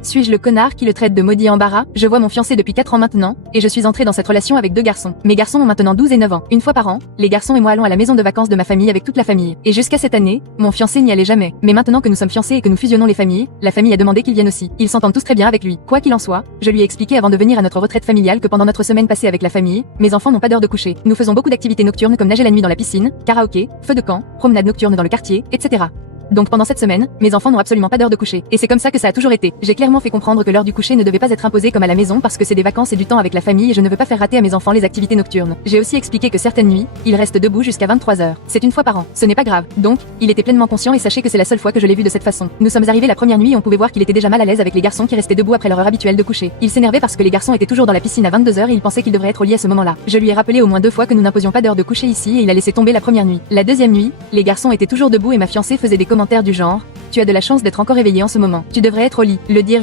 Suis-je le connard qui le traite de maudit embarras? Je vois mon fiancé depuis 4 ans maintenant, et je suis entrée dans cette relation avec 2 garçons. Mes garçons ont maintenant 12 et 9 ans. Une fois par an, les garçons et moi allons à la maison de vacances de ma famille avec toute la famille. Et jusqu'à cette année, mon fiancé n'y allait jamais. Mais maintenant que nous sommes fiancés et que nous fusionnons les familles, la famille a demandé qu'il vienne aussi. Ils s'entendent tous très bien avec lui. Quoi qu'il en soit, je lui ai expliqué avant de venir à notre retraite familiale que pendant notre semaine passée avec la famille, mes enfants n'ont pas d'heure de coucher. Nous faisons beaucoup d'activités nocturnes comme nager la nuit dans la piscine, karaoké, feu de camp, promenade nocturne dans le quartier, etc. Donc pendant cette semaine, mes enfants n'ont absolument pas d'heure de coucher. Et c'est comme ça que ça a toujours été. J'ai clairement fait comprendre que l'heure du coucher ne devait pas être imposée comme à la maison parce que c'est des vacances et du temps avec la famille et je ne veux pas faire rater à mes enfants les activités nocturnes. J'ai aussi expliqué que certaines nuits, ils restent debout jusqu'à 23 heures. C'est une fois par an. Ce n'est pas grave. Donc, il était pleinement conscient et sachez que c'est la seule fois que je l'ai vu de cette façon. Nous sommes arrivés la première nuit et on pouvait voir qu'il était déjà mal à l'aise avec les garçons qui restaient debout après leur heure habituelle de coucher. Il s'énervait parce que les garçons étaient toujours dans la piscine à 22 heures et il pensait qu'il devrait être au lit à ce moment-là. Je lui ai rappelé au moins 2 fois que nous n'imposions pas d'heure de coucher ici et il a laissé tomber la première nuit. La deuxième nuit, les garçons étaient toujours debout et ma fiancée faisait des commentaires du genre: tu as de la chance d'être encore éveillé en ce moment. Tu devrais être au lit. Le dire